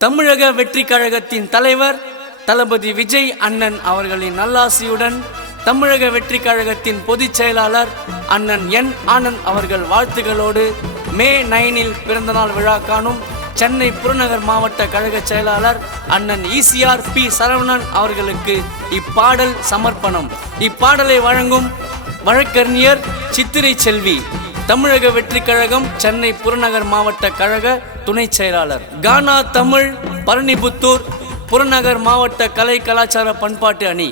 தமிழக வெற்றி கழகத்தின் தலைவர் தளபதி விஜய் அண்ணன் அவர்களின் நல்லாசியுடன் தமிழக வெற்றி கழகத்தின் பொதுச் செயலாளர் அண்ணன் என் ஆனந்த் அவர்கள் வாழ்த்துகளோடு மே 9 பிறந்தநாள் விழா காணும் சென்னை புறநகர் மாவட்ட கழக செயலாளர் அண்ணன் ECR P சரவணன் அவர்களுக்கு இப்பாடல் சமர்ப்பணம். இப்பாடலை வழங்கும் வழக்கறிஞர் சித்திரை செல்வி, தமிழக வெற்றி கழகம் சென்னை புறநகர் மாவட்ட கழக துணை செயலாளர். கானா தமிழ் பரணிபுத்தூர் புறநகர் மாவட்ட கலை கலாச்சார பண்பாட்டு அணி.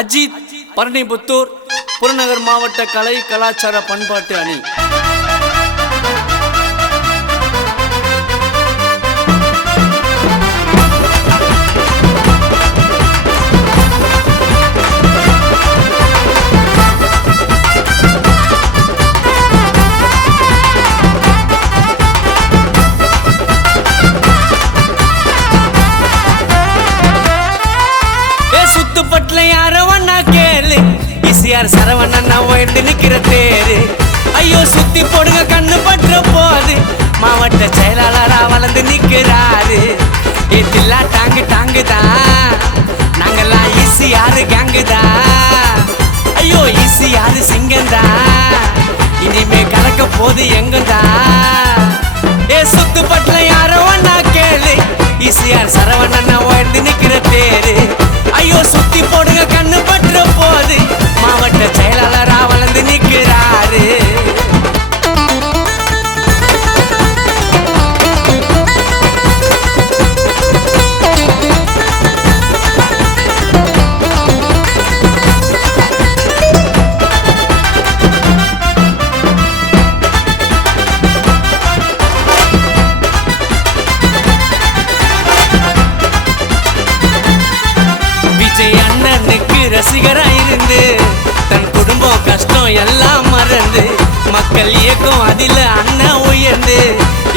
அஜித் பரணிபுத்தூர் புறநகர் மாவட்ட கலை கலாச்சார பண்பாட்டு அணி. ECR சரவணன் உயர்ந்து நிக்கிற தேரு, ஐயோ சுத்தி போடுங்க கண்ணு பற்ற போது மாவட்ட செயலாளரா வளர்ந்து நிக்கிறாரு. தில்லா டாங்கு டாங்கு தான், நாங்கெல்லாம் ECR கேங்கு தான், ஐயோ ECR சிங்கம் தான், இனிமே கலக்க போது எங்க தான். சுத்து பட்ல யாரோ ஒன்னா கேளு, ECR சரவணன் உயர்ந்து நிக்கிற தேரு, ஐயோ சுத்தி போடுங்க கண்ணு பற்ற போது மாவட்ட செயலாளரா வளர்ந்து நிற்கிறாரு. விஜய் அண்ணனுக்கு ரசிகரா இருந்து தன் குடும்பம் கஷ்டம் எல்லாம் மறந்து மக்கள் இயக்கம் அதில் அண்ணன் உயர்ந்து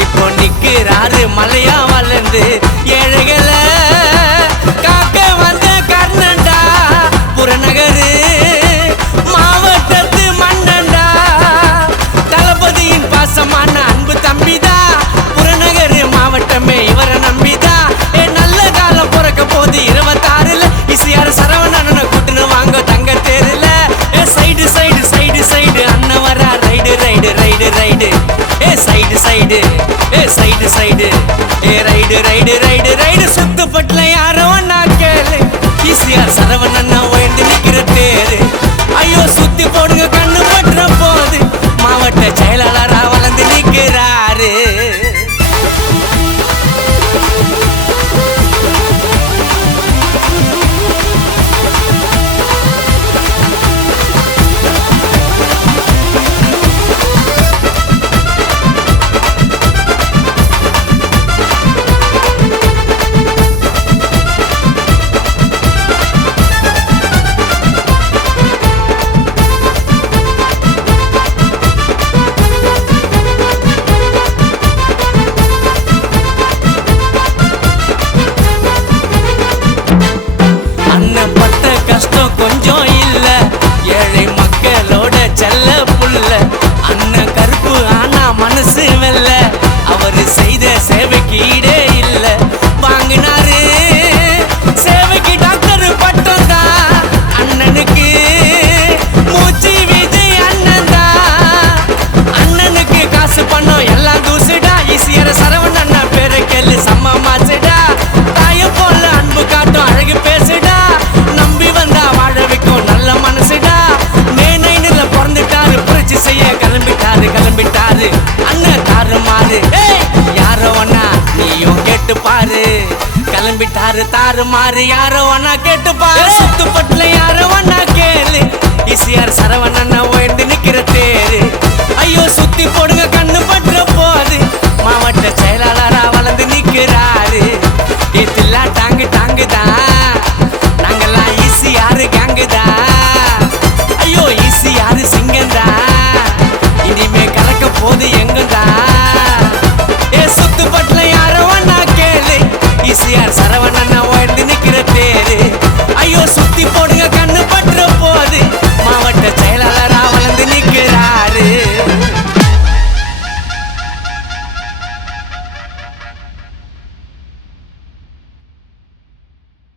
இப்போ நிற்கிறாரு மலையா வளர்ந்து. ஏழைகளை காக்க வந்த கர்ணண்டா, புறநகரு மாவட்டத்து மன்னண்டா, தளபதியின் பாசமான அன்பு தம்பிதா, புறநகரு மாவட்டமே இவரை நம்பிதா. நல்ல காலம் பிறக்க போது 26 ECR சரவணன் கூட்டுன்னு வாங்க தங்க தேருல. சைடு சைடு சைடு சைடு அண்ணன் வரா ride ride ride ride. Side side side side ride ride ride ride. சுத்துப்பட்டுல யாரோ ஒன்னா கேளு, ECR சரவணன் உயர்ந்து நிக்கிற தேரு, ஐயோ சுத்தி போடுங்க கண்ணு பற்ற போது மாவட்ட செயலாளரா வளர்ந்து நிக்கிறாரு. கொஞ்சம் இல்ல ஏழை மக்களோட செல்ல புள்ள அண்ணன் கருப்பு, ஆனா மனசு வெல்ல. அவரு செய்த சேவைக்கு ஈடே இல்ல. வாங்கினாரு சேவைக்கு டாக்டர் பட்டம் தான் அண்ணனுக்கு, மூச்சு விஜய் அண்ணன் தான். அண்ணனுக்கு காசு பணம் எல்லாம் தூசுடா, ECR சரவணன் பேரை கேளு செம்ம மாசுடா. தாய போல அன்பு காட்டும் அழகு பேசுடா, நம்பி வந்தா வாழ வைக்கும் நல்ல மனசுடா. மே 9 பிறந்துட்டாரு, புரட்சி செய்ய கிளம்பிட்டாரு கிளம்பிட்டாரு அண்ணன் தாறு மாறு. யாரோ ஒன்னா நீயும் கேட்டு பாரு, கிளம்பிட்டாரு தாறு மாறு யாரோ ஒன்னா கேட்டு பாரு. சுத்துப்பட்டுல யாரோ ஒன்னா கேளு, ECR சரவணன் உயர்ந்து நிக்கிற தேரு, ஐயோ சுத்தி போடுங்க கண்ணு பற்ற போது மாவட்ட செயலாளரா வளர்ந்து